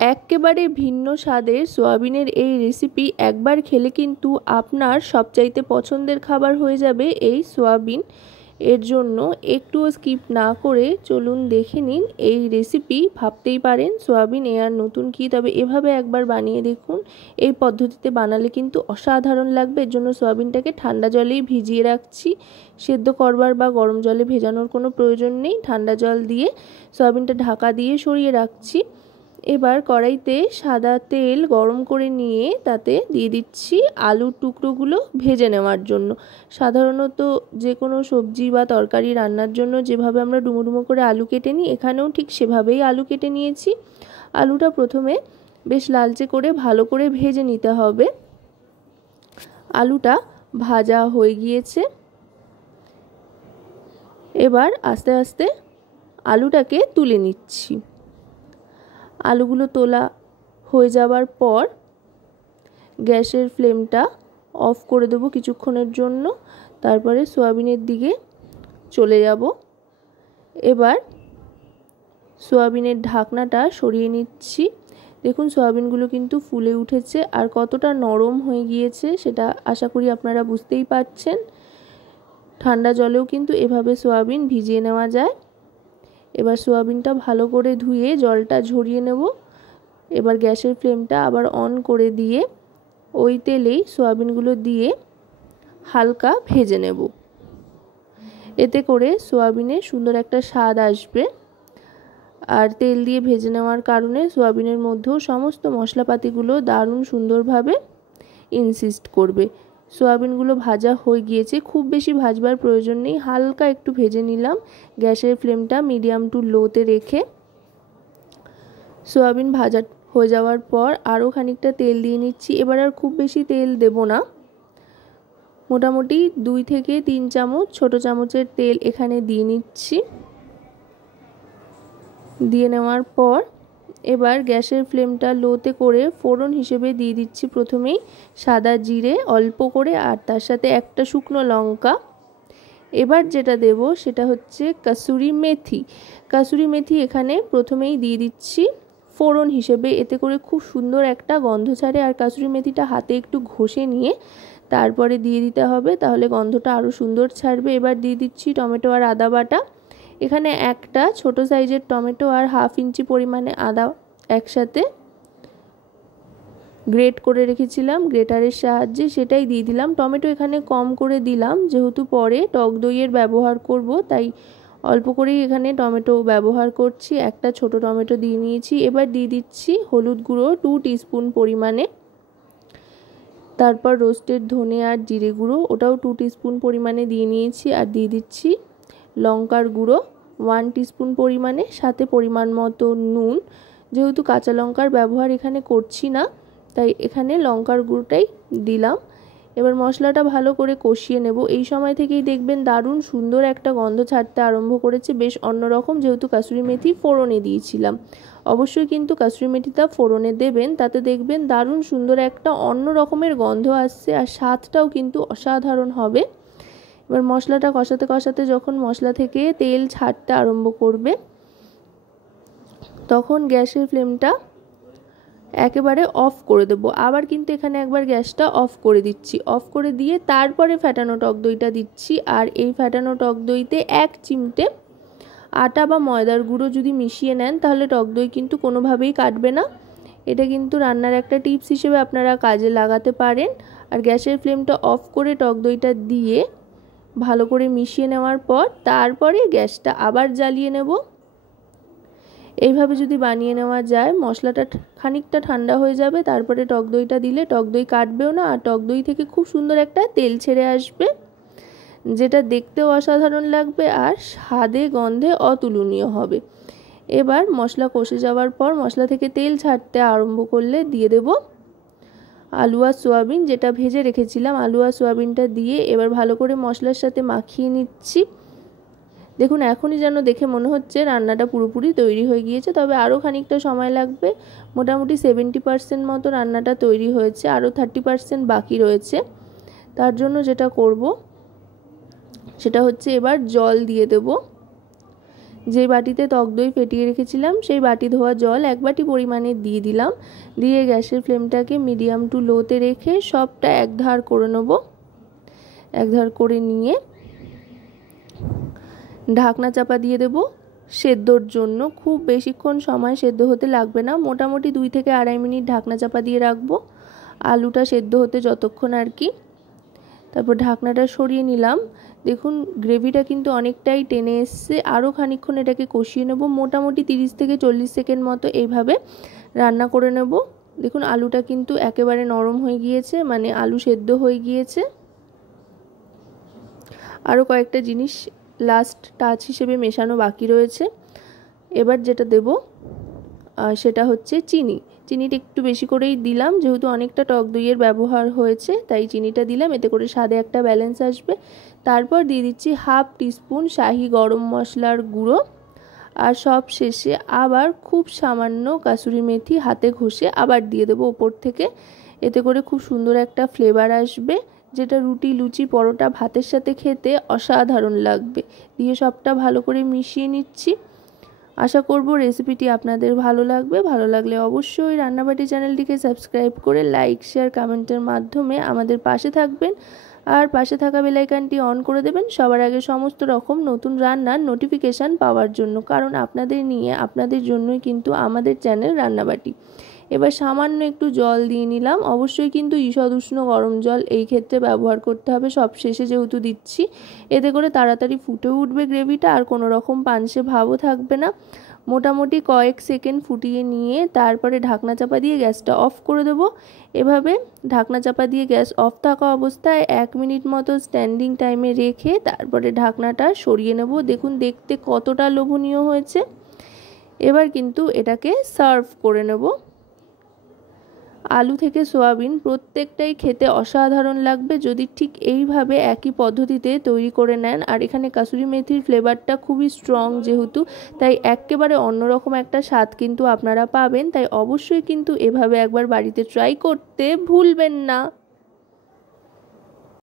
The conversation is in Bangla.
একেবারে ভিন্ন স্বাদের সোয়াবিনের এই রেসিপি একবার খেলে কিন্তু আপনার সবচাইতে পছন্দের খাবার হয়ে যাবে এই সোয়াবিন। এর জন্য একটুও স্কিপ না করে চলুন দেখে নিন এই রেসিপি। ভাবতেই পারেন সোয়াবিন এ আর নতুন কি, তবে এভাবে একবার বানিয়ে দেখুন। এই পদ্ধতিতে বানালে কিন্তু অসাধারণ লাগবে। এর জন্য সোয়াবিনটাকে ঠান্ডা জলেই ভিজিয়ে রাখছি। সেদ্ধ করবার বা গরম জলে ভেজানোর কোনো প্রয়োজন নেই। ঠান্ডা জল দিয়ে সোয়াবিনটা ঢাকা দিয়ে সরিয়ে রাখছি। এবার কড়াইতে সাদা তেল গরম করে নিয়ে তাতে দিয়ে দিচ্ছি আলুর টুকরোগুলো ভেজে নেওয়ার জন্য। সাধারণত যে কোনো সবজি বা তরকারি রান্নার জন্য যেভাবে আমরা ডুমো ডুমো করে আলু কেটে নিই, এখানেও ঠিক সেভাবেই আলু কেটে নিয়েছি। আলুটা প্রথমে বেশ লালচে করে ভালো করে ভেজে নিতে হবে। আলুটা ভাজা হয়ে গিয়েছে। এবার আস্তে আস্তে আলুটাকে তুলে নিচ্ছি। আলুগুলো তোলা হয়ে যাওয়ার পর গ্যাসের ফ্লেমটা অফ করে দেবো কিছুক্ষণের জন্য। তারপরে সোয়াবিনের দিকে চলে যাব। এবার সোয়াবিনের ঢাকনাটা সরিয়ে নিচ্ছি। দেখুন সোয়াবিনগুলো কিন্তু ফুলে উঠেছে আর কতটা নরম হয়ে গিয়েছে সেটা আশা করি আপনারা বুঝতেই পারছেন। ঠান্ডা জলেও কিন্তু এভাবে সোয়াবিন ভিজিয়ে নেওয়া যায়। এবার সোয়াবিনটা ভালো করে ধুয়ে জলটা ঝরিয়ে নেব। এবার গ্যাসের ফ্লেমটা আবার অন করে দিয়ে ওই তেলেই সোয়াবিনগুলো দিয়ে হালকা ভেজে নেব। এতে করে সোয়াবিনে সুন্দর একটা স্বাদ আসবে। আর তেল দিয়ে ভেজে নেওয়ার কারণে সোয়াবিনের মধ্যেও সমস্ত মশলাপাতিগুলো দারুণ সুন্দরভাবে ইনসিস্ট করবে। সোয়াবিনগুলো ভাজা হয়ে গিয়েছে, খুব বেশি ভাজবার প্রয়োজন নেই, হালকা একটু ভেজে নিলাম। গ্যাসের ফ্লেমটা মিডিয়াম টু লোতে রেখে সোয়াবিন ভাজা হয়ে যাওয়ার পর আরও খানিকটা তেল দিয়ে নিচ্ছি। এবার আর খুব বেশি তেল দেব না, মোটামুটি 2 থেকে 3 চামচ ছোট চামচের তেল এখানে দিয়ে নিচ্ছি। দিয়ে নেওয়ার পর এবার গ্যাসের ফ্লেমটা লোতে করে ফোড়ন হিসেবে দিয়ে দিচ্ছি প্রথমেই সাদা জিরে অল্প করে, আর তার সাথে একটা শুকনো লঙ্কা। এবার যেটা দেব সেটা হচ্ছে কাসুরি মেথি। কাসুরি মেথি এখানে প্রথমেই দিয়ে দিচ্ছি ফোড়ন হিসেবে, এতে করে খুব সুন্দর একটা গন্ধ ছাড়ে। আর কাসুরি মেথিটা হাতে একটু ঘষে নিয়ে তারপরে দিয়ে দিতে হবে, তাহলে গন্ধটা আরও সুন্দর ছাড়বে। এবার দিয়ে দিচ্ছি টমেটো আর আদা বাটা। এখানে একটা ছোট সাইজের টমেটো আর 1/2 ইঞ্চি পরিমাণে আদা একসাথে গ্রেট করে রেখেছিলাম গ্রেটারের সাহায্যে, সেটাই দিয়ে দিলাম। টমেটো এখানে কম করে দিলাম, যেহেতু পরে টক দইয়ের ব্যবহার করব, তাই অল্প করেই এখানে টমেটো ব্যবহার করছি। একটা ছোট টমেটো দিয়ে নিয়েছি। এবার দিয়ে দিচ্ছি হলুদ গুঁড়ো 2 টিস্পুন পরিমাণে। তারপর রোস্টেড ধনে আর জিরে গুঁড়ো, ওটাও 2 টিস্পুন পরিমাণে দিয়ে নিয়েছি। আর দিয়ে দিচ্ছি লঙ্কার গুঁড়ো 1 টিস্পুন পরিমাণে, সাথে পরিমাণ মতো নুন। যেহেতু কাঁচা লঙ্কার ব্যবহার এখানে করছি না, তাই এখানে লঙ্কার গুঁড়োটাই দিলাম। এবার মশলাটা ভালো করে কষিয়ে নেব। এই সময় থেকেই দেখবেন দারুণ সুন্দর একটা গন্ধ ছাড়তে আরম্ভ করেছে, বেশ অন্যরকম, যেহেতু কাসুরি মেথি ফোড়নে দিয়েছিলাম। অবশ্যই কিন্তু কাসুরি মেথিটা ফোড়নে দেবেন, তাতে দেখবেন দারুণ সুন্দর একটা অন্য রকমের গন্ধ আসছে আর স্বাদটাও কিন্তু অসাধারণ হবে। এবার মশলাটা কষাতে কষাতে যখন মশলা থেকে তেল ছাড়তে আরম্ভ করবে, তখন গ্যাসের ফ্লেমটা একেবারে অফ করে দেব। আবার কিন্তু এখানে একবার গ্যাসটা অফ করে দিচ্ছি। অফ করে দিয়ে তারপরে ফ্যাটানো টক দইটা দিচ্ছি। আর এই ফ্যাটানো টক দইতে 1 চিমটে আটা বা ময়দার গুঁড়ো যদি মিশিয়ে নেন, তাহলে টক দই কিন্তু কোনোভাবেই কাটবে না। এটা কিন্তু রান্নার একটা টিপস হিসেবে আপনারা কাজে লাগাতে পারেন। আর গ্যাসের ফ্লেমটা অফ করে টক দইটা দিয়ে ভালো করে মিশিয়ে নেওয়ার পর তারপরে গ্যাসটা আবার জ্বালিয়ে নেব। এইভাবে যদি বানিয়ে নেওয়া যায়, মশলাটা খানিকটা ঠান্ডা হয়ে যাবে, তারপরে টক দইটা দিলে টক দই কাটবেও না, আর টক দই থেকে খুব সুন্দর একটা তেল ছেড়ে আসবে, যেটা দেখতেও অসাধারণ লাগবে আর স্বাদে গন্ধে অতুলনীয় হবে। এবার মশলা কষে যাওয়ার পর মশলা থেকে তেল ছাড়তে আরম্ভ করলে দিয়ে দেব আলু আর সোয়াবিন, যেটা ভেজে রেখেছিলাম। আলু আর সোয়াবিনটা দিয়ে এবার ভালো করে মশলার সাথে মাখিয়ে নিচ্ছি। দেখুন এখনই যেন দেখে মনে হচ্ছে রান্নাটা পুরোপুরি তৈরি হয়ে গিয়েছে, তবে আরও খানিকটা সময় লাগবে। মোটামুটি 70% মতো রান্নাটা তৈরি হয়েছে, আরও 30% বাকি রয়েছে। তার জন্য যেটা করব সেটা হচ্ছে এবার জল দিয়ে দেব। যে বাটিতে টক দই ফেটিয়ে রেখেছিলাম সেই বাটি ধোয়া জল 1 বাটি পরিমাণে দিয়ে দিলাম। দিয়ে গ্যাসের ফ্লেমটাকে মিডিয়াম টু লোতে রেখে সবটা একধার করে নেব। একধার করে নিয়ে ঢাকনা চাপা দিয়ে দেব সেদ্ধর জন্য। খুব বেশিক্ষণ সময় সেদ্ধ হতে লাগবে না, মোটামুটি 2 থেকে 2.5 মিনিট ঢাকনা চাপা দিয়ে রাখবো আলুটা সেদ্ধ হতে যতক্ষণ আর কি। তারপর ঢাকনাটা সরিয়ে নিলাম। দেখুন গ্রেভিটা কিন্তু অনেকটাই টেনে এসছে। আরও খানিকক্ষণ এটাকে কষিয়ে নেব, মোটামুটি 30 থেকে 40 সেকেন্ড মতো এইভাবে রান্না করে নেব। দেখুন আলুটা কিন্তু একেবারে নরম হয়ে গিয়েছে, মানে আলু সেদ্ধ হয়ে গিয়েছে। আরও কয়েকটা জিনিস লাস্ট টাচ হিসেবে মেশানো বাকি রয়েছে। এবার যেটা দেব সেটা হচ্ছে চিনি। চিনিটা একটু বেশি করেই দিলাম, যেহেতু অনেকটা টক দইয়ের ব্যবহার হয়েছে তাই চিনিটা দিলাম, এতে করে স্বাদে একটা ব্যালেন্স আসবে। তারপর দিয়ে দিচ্ছি 1/2 টিস্পুন শাহি গরম মশলার গুঁড়ো, আর সব শেষে আবার খুব সামান্য কাসুরি মেথি হাতে ঘষে আবার দিয়ে দেবো ওপর থেকে। এতে করে খুব সুন্দর একটা ফ্লেভার আসবে, যেটা রুটি, লুচি, পরোটা, ভাতের সাথে খেতে অসাধারণ লাগবে। দিয়ে সবটা ভালো করে মিশিয়ে নিচ্ছি। আশা করব রেসিপিটি আপনাদের ভালো লাগবে। ভালো লাগলে অবশ্যই রান্নাবাটি চ্যানেলটিকে সাবস্ক্রাইব করে লাইক, শেয়ার, কমেন্টের মাধ্যমে আমাদের পাশে থাকবেন। আর পাশে থাকা বেল আইকনটি অন করে দেবেন সবার আগে সমস্ত রকম নতুন রান্নার নোটিফিকেশান পাওয়ার জন্য, কারণ আপনাদের নিয়ে, আপনাদের জন্যই কিন্তু আমাদের চ্যানেল রান্নাবাটি। এবার সামান্য একটু জল দিয়ে নিলাম। অবশ্যই কিন্তু ঈষৎ উষ্ণ গরম জল এই ক্ষেত্রে ব্যবহার করতে হবে সব শেষে যেহেতু দিচ্ছি। এতে করে তাড়াতাড়ি ফুটে উঠবে গ্রেভিটা, আর কোনো রকম পানসে ভাবও থাকবে না। মোটামুটি কয়েক সেকেন্ড ফুটিয়ে নিয়ে তারপরে ঢাকনা চাপা দিয়ে গ্যাসটা অফ করে দেবো। এভাবে ঢাকনা চাপা দিয়ে গ্যাস অফ থাকা অবস্থায় 1 মিনিট মতো স্ট্যান্ডিং টাইমে রেখে তারপরে ঢাকনাটা সরিয়ে নেব। দেখুন দেখতে কতটা লোভনীয় হয়েছে। এবার কিন্তু এটাকে সার্ভ করে নেব। আলু থেকে সয়াবিন প্রত্যেকটাই খেতে অসাধারণ লাগবে যদি ঠিক এইভাবে একই পদ্ধতিতে তৈরি করে নেন। আর এখানে কাসুরি মেথির ফ্লেভারটা খুবই স্ট্রং যেহেতু, তাই একেবারে অন্যরকম একটা স্বাদ কিন্তু আপনারা পাবেন। তাই অবশ্যই কিন্তু এভাবে একবার বাড়িতে ট্রাই করতে ভুলবেন না।